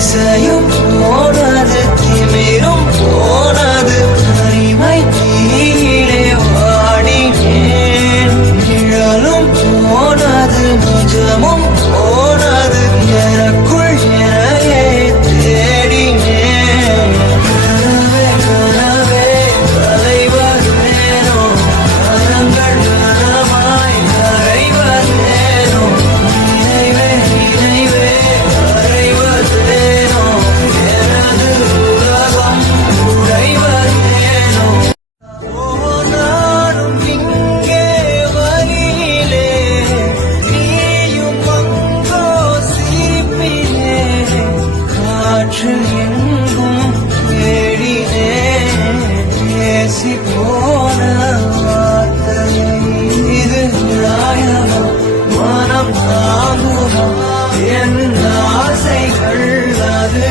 இசையும் போனது திமிரும் போனது தனிமை தீயிலே வாடினேன் நிழலும் போனது நிஜமும் போனது எனக்குள் எனையே தேடினேன் கனவே கனவே கலைவதேனோ கரங்கள் கனமாய் கரைவதேனோ நினைவே நினைவே கரைவதேனோ எனது உலகம் உடைவதேனோ நானும் இங்கே வழியிலே நீயும் அங்கோ சிரிப்பிலே காற்று எங்கும் தேடினேன் பேசி போன வார்த்தை இது நியாயமா மனம் தாங்குமா என் ஆசைகள் அது